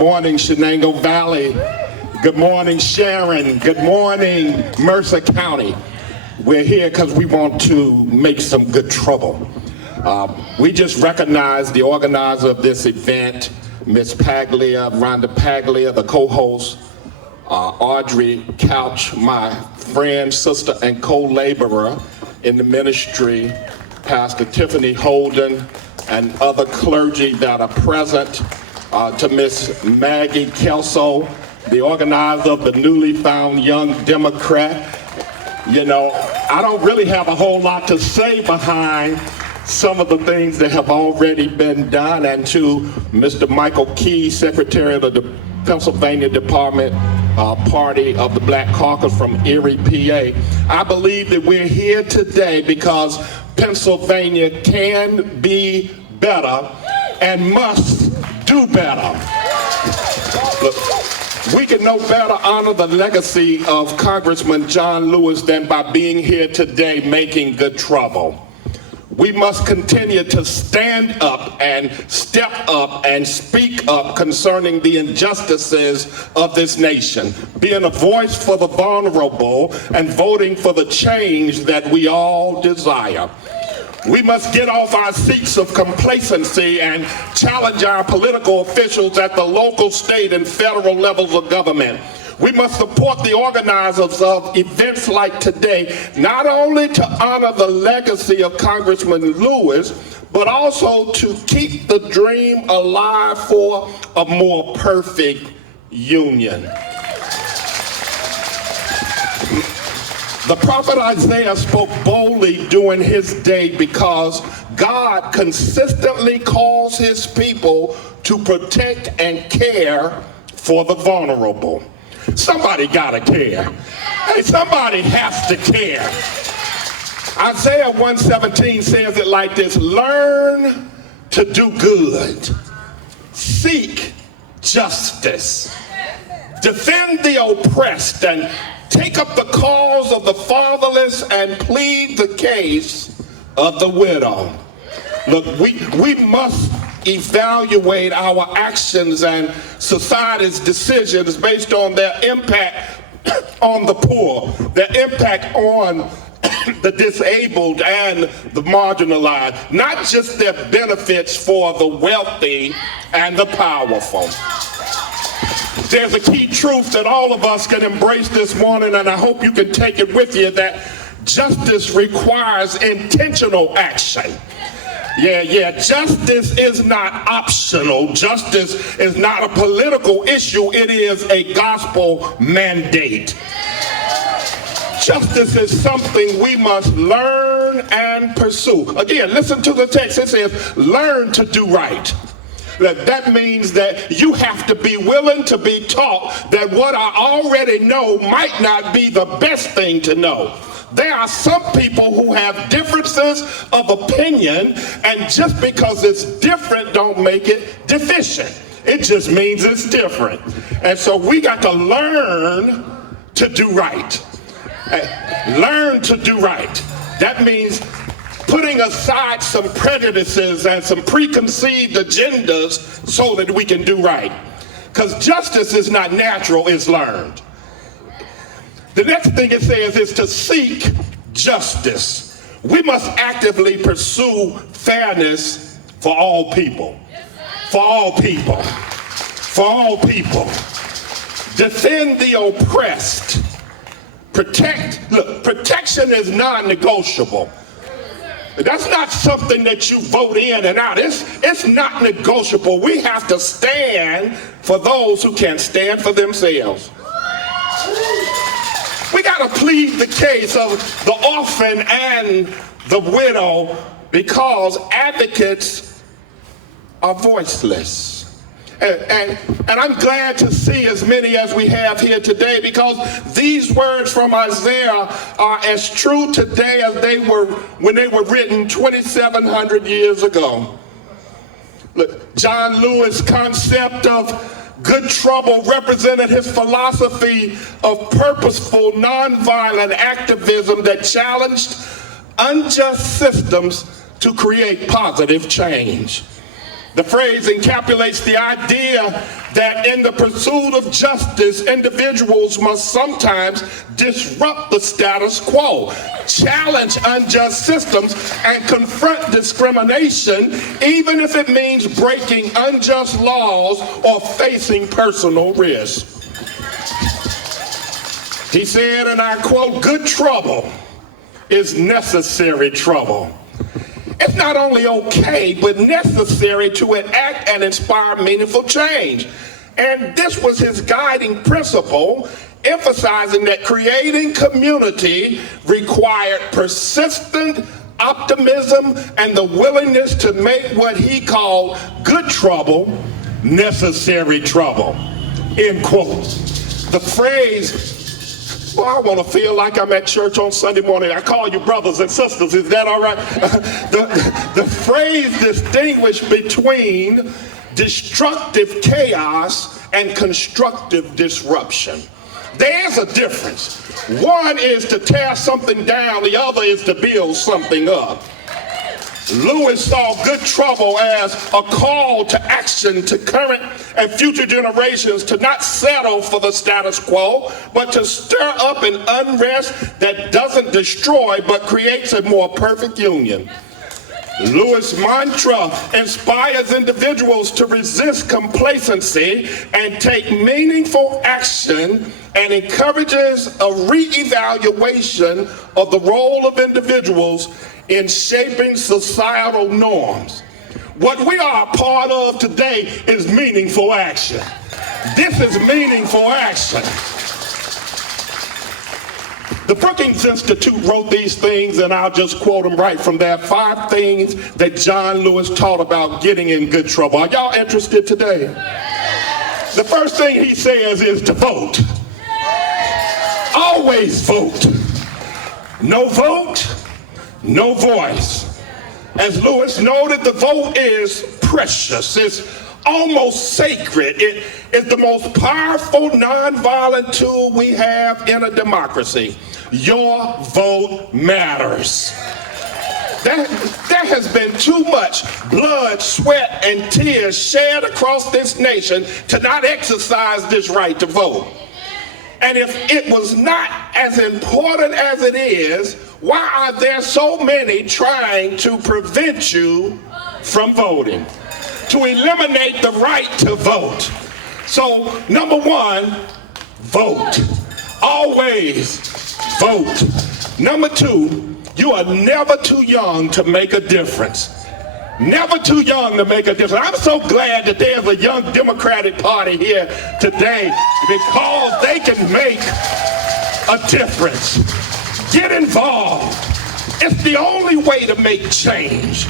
Morning, Shenango Valley. Good morning, Sharon. Good morning, Mercer County. We're here because we want to make some good trouble. We just recognized the organizer of this event, Miss Paglia, Rhonda Paglia, the co-host, Audrey Couch, my friend, sister, and co-laborer in the ministry, Pastor Tiffany Holden, and other clergy that are present. To Miss Maggie Kelso, the organizer of the newly found Young Democrat. You know, I don't really have a whole lot to say behind some of the things that have already been done, and to Mr. Michael Key, Secretary of the Pennsylvania Department Party of the Black Caucus from Erie, PA. I believe that we're here today because Pennsylvania can be better and must do better. Look, we can no better honor the legacy of Congressman John Lewis than by being here today making good trouble. We must continue to stand up and step up and speak up concerning the injustices of this nation, being a voice for the vulnerable and voting for the change that we all desire. We must get off our seats of complacency and challenge our political officials at the local, state, and federal levels of government. We must support the organizers of events like today, not only to honor the legacy of Congressman Lewis, but also to keep the dream alive for a more perfect union. The prophet Isaiah spoke boldly during his day because God consistently calls his people to protect and care for the vulnerable. Somebody gotta care. Hey, somebody has to care. Isaiah 1:17 says it like this: learn to do good, seek justice, defend the oppressed, and take up the cause of the fatherless and plead the case of the widow. Look, we must evaluate our actions and society's decisions based on their impact on the poor, their impact on the disabled and the marginalized, not just their benefits for the wealthy and the powerful. There's a key truth that all of us can embrace this morning, and I hope you can take it with you, that justice requires intentional action. Justice is not optional. Justice is not a political issue. It is a gospel mandate. Justice is something we must learn and pursue. Again, listen to the text. It says, learn to do right. That means that you have to be willing to be taught that what I already know might not be the best thing to know. There are some people who have differences of opinion, and just because it's different don't make it deficient. It just means it's different. And so we got to learn to do right. Learn to do right. That means putting aside some prejudices and some preconceived agendas so that we can do right. Because justice is not natural, it's learned. The next thing it says is to seek justice. We must actively pursue fairness for all people. For all people. For all people. Defend the oppressed. Protection is non-negotiable. That's not something that you vote in and out. It's not negotiable. We have to stand for those who can't stand for themselves. We got to plead the case of the orphan and the widow because advocates are voiceless. And I'm glad to see as many as we have here today, because these words from Isaiah are as true today as they were when they were written 2,700 years ago. Look, John Lewis' concept of good trouble represented his philosophy of purposeful, nonviolent activism that challenged unjust systems to create positive change. The phrase encapsulates the idea that in the pursuit of justice, individuals must sometimes disrupt the status quo, challenge unjust systems, and confront discrimination, even if it means breaking unjust laws or facing personal risk. He said, and I quote, "Good trouble is necessary trouble." It's not only okay, but necessary to enact and inspire meaningful change. And this was his guiding principle, emphasizing that creating community required persistent optimism and the willingness to make what he called good trouble necessary trouble. End quote. The phrase, well, I want to feel like I'm at church on Sunday morning. I call you brothers and sisters. Is that all right? The phrase distinguishes between destructive chaos and constructive disruption. There's a difference. One is to tear something down. The other is to build something up. Lewis saw good trouble as a call to action to current and future generations to not settle for the status quo, but to stir up an unrest that doesn't destroy but creates a more perfect union. Lewis' mantra inspires individuals to resist complacency and take meaningful action, and encourages a reevaluation of the role of individuals in shaping societal norms. What we are a part of today is meaningful action. This is meaningful action. The Brookings Institute wrote these things, and I'll just quote them right from there. 5 things that John Lewis taught about getting in good trouble. Are y'all interested today? The first thing he says is to vote. Always vote. No vote, no voice. As Lewis noted, the vote is precious. It's almost sacred. It is the most powerful nonviolent tool we have in a democracy. Your vote matters. There has been too much blood, sweat, and tears shed across this nation to not exercise this right to vote. And if it was not as important as it is, why are there so many trying to prevent you from voting? To eliminate the right to vote. So, number 1, vote. Always vote. Number 2, you are never too young to make a difference. Never too young to make a difference. I'm so glad that there's a young Democratic Party here today, because they can make a difference. Get involved. It's the only way to make change.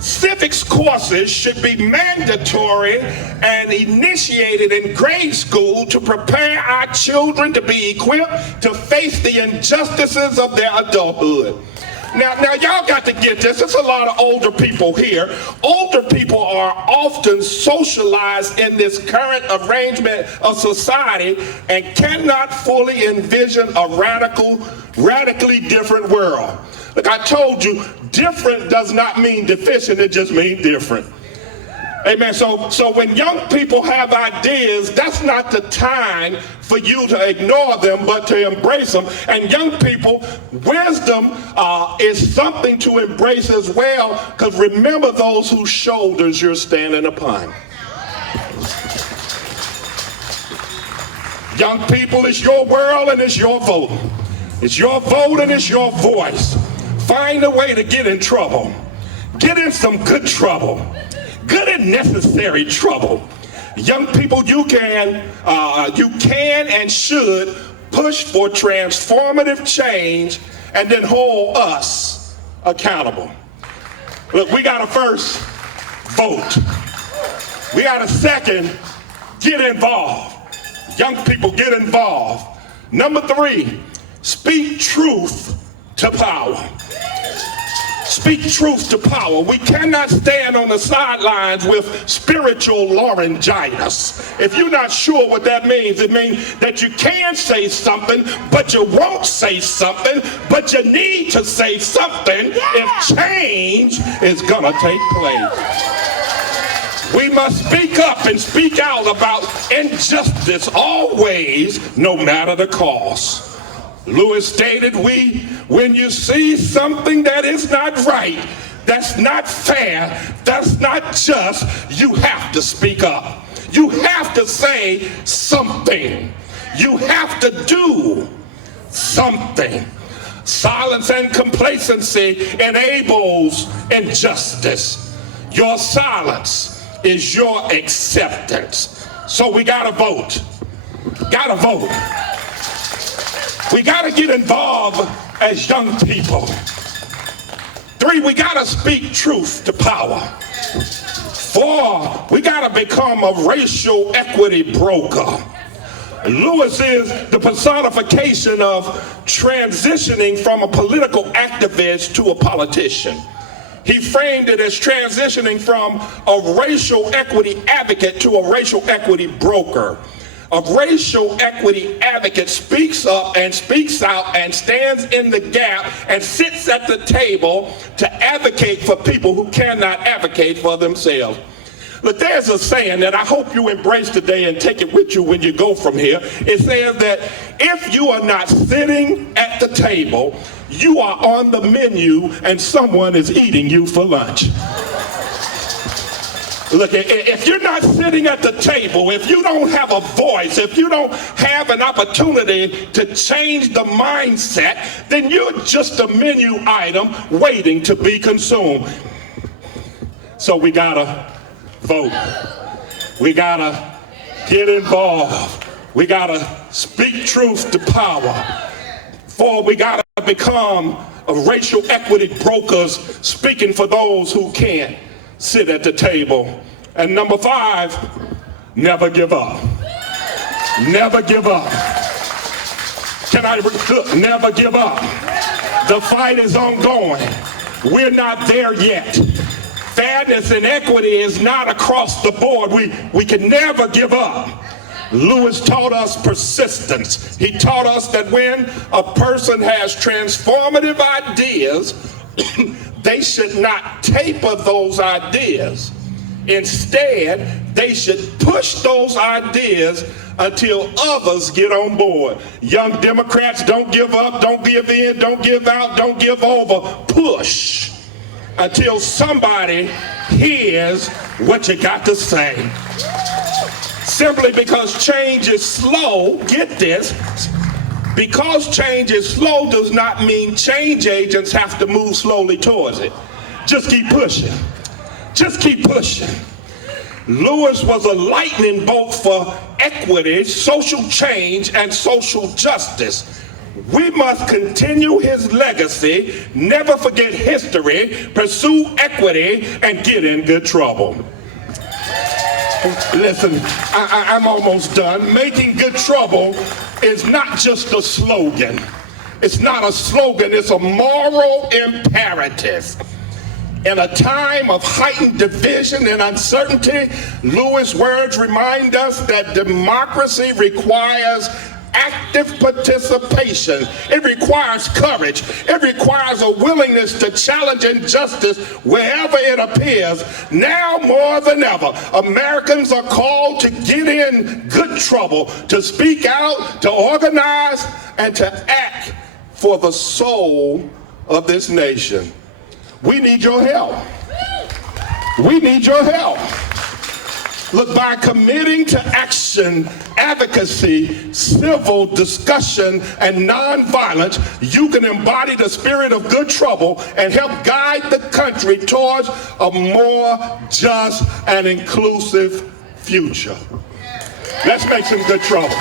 Civics courses should be mandatory and initiated in grade school to prepare our children to be equipped to face the injustices of their adulthood. Now y'all got to get this. There's a lot of older people here. Older people are often socialized in this current arrangement of society and cannot fully envision a radically different world. Like I told you, different does not mean deficient, it just means different. Amen. So when young people have ideas, that's not the time for you to ignore them, but to embrace them. And young people, wisdom is something to embrace as well, because remember those whose shoulders you're standing upon. Young people, it's your world and it's your vote. It's your vote and it's your voice. Find a way to get in trouble. Get in some good trouble. Good and necessary trouble. Young people, you can and should push for transformative change and then hold us accountable. Look, we got to first vote. We got to second, get involved. Young people, get involved. Number 3, speak truth to power. Speak truth to power. We cannot stand on the sidelines with spiritual laryngitis. If you're not sure what that means, it means that you can say something, but you won't say something, but you need to say something if change is gonna take place. We must speak up and speak out about injustice always, no matter the cost. Lewis stated, when you see something that is not right, that's not fair, that's not just, you have to speak up. You have to say something. You have to do something. Silence and complacency enables injustice. Your silence is your acceptance. So we gotta vote. Gotta vote. We gotta get involved as young people. 3, we gotta speak truth to power. 4, we gotta become a racial equity broker. Lewis is the personification of transitioning from a political activist to a politician. He framed it as transitioning from a racial equity advocate to a racial equity broker. A racial equity advocate speaks up and speaks out and stands in the gap and sits at the table to advocate for people who cannot advocate for themselves. Look, there's a saying that I hope you embrace today and take it with you when you go from here. It says that if you are not sitting at the table, you are on the menu and someone is eating you for lunch. Look, if you're not sitting at the table, if you don't have a voice, if you don't have an opportunity to change the mindset, then you're just a menu item waiting to be consumed. So we gotta vote. We gotta get involved. We gotta speak truth to power. 4, we gotta become a racial equity brokers speaking for those who can't sit at the table. And number 5, never give up. Never give up. Never give up. The fight is ongoing. We're not there yet. Fairness and equity is not across the board. We can never give up. Lewis taught us persistence. He taught us that when a person has transformative ideas, they should not taper those ideas. Instead, they should push those ideas until others get on board. Young Democrats, don't give up, don't give in, don't give out, don't give over. Push until somebody hears what you got to say. Simply because change is slow, get this, because change is slow does not mean change agents have to move slowly towards it. Just keep pushing. Just keep pushing. Lewis was a lightning bolt for equity, social change, and social justice. We must continue his legacy, never forget history, pursue equity, and get in good trouble. Listen, I'm almost done. Making good trouble is not just a slogan. It's not a slogan, it's a moral imperative. In a time of heightened division and uncertainty, Lewis' words remind us that democracy requires active participation. It requires courage. It requires a willingness to challenge injustice wherever it appears. Now more than ever, Americans are called to get in good trouble, to speak out, to organize, and to act for the soul of this nation. We need your help. We need your help. Look, by committing to action, advocacy, civil discussion, and nonviolence, you can embody the spirit of good trouble and help guide the country towards a more just and inclusive future. Let's make some good trouble.